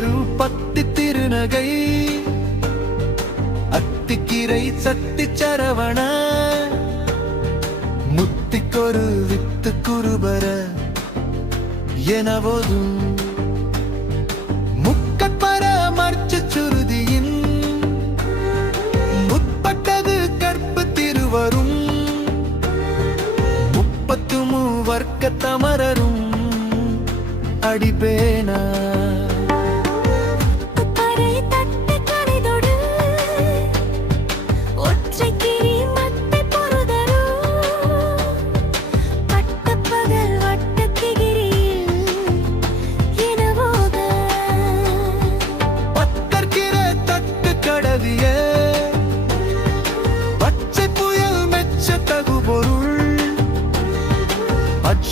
கரு பத்தி திருநகை. அத்திக்கீரை சத்தி சரவண முத்திக்கொரு வித்து குருபர எனவோதும். முக்கப்பர மர்ச்சு சுருதியின். முற்பட்டது கற்பு திருவரும். முப்பத்து மூ வர்க்க தமரரும். அடிபேனா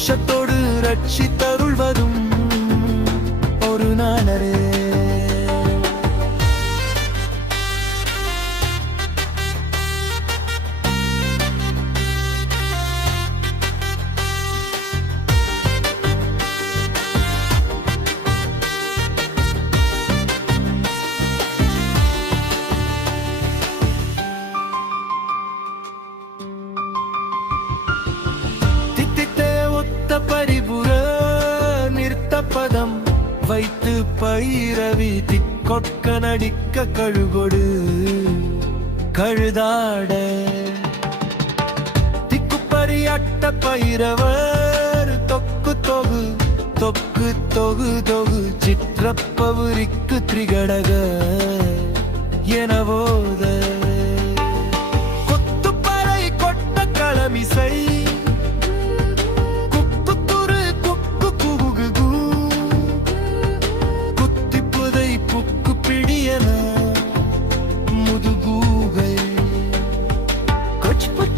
சந்தோஷத்தோடு ரட்சித்தருள்வதும் ஒரு நாளரே. பதம் வைத்து பயிரவி திக்கொட்க நடிக்க கழுகொடு. கழுதாட. திக்குப்பறி அட்ட பயிரவர் தொக்கு தொகு தொக்கு தொகு தொகு சிற்றப்பவுரிக்கு திரிகடக. ಮುದುಗೂಗೈ ಕುಚ್ ಪುಚ್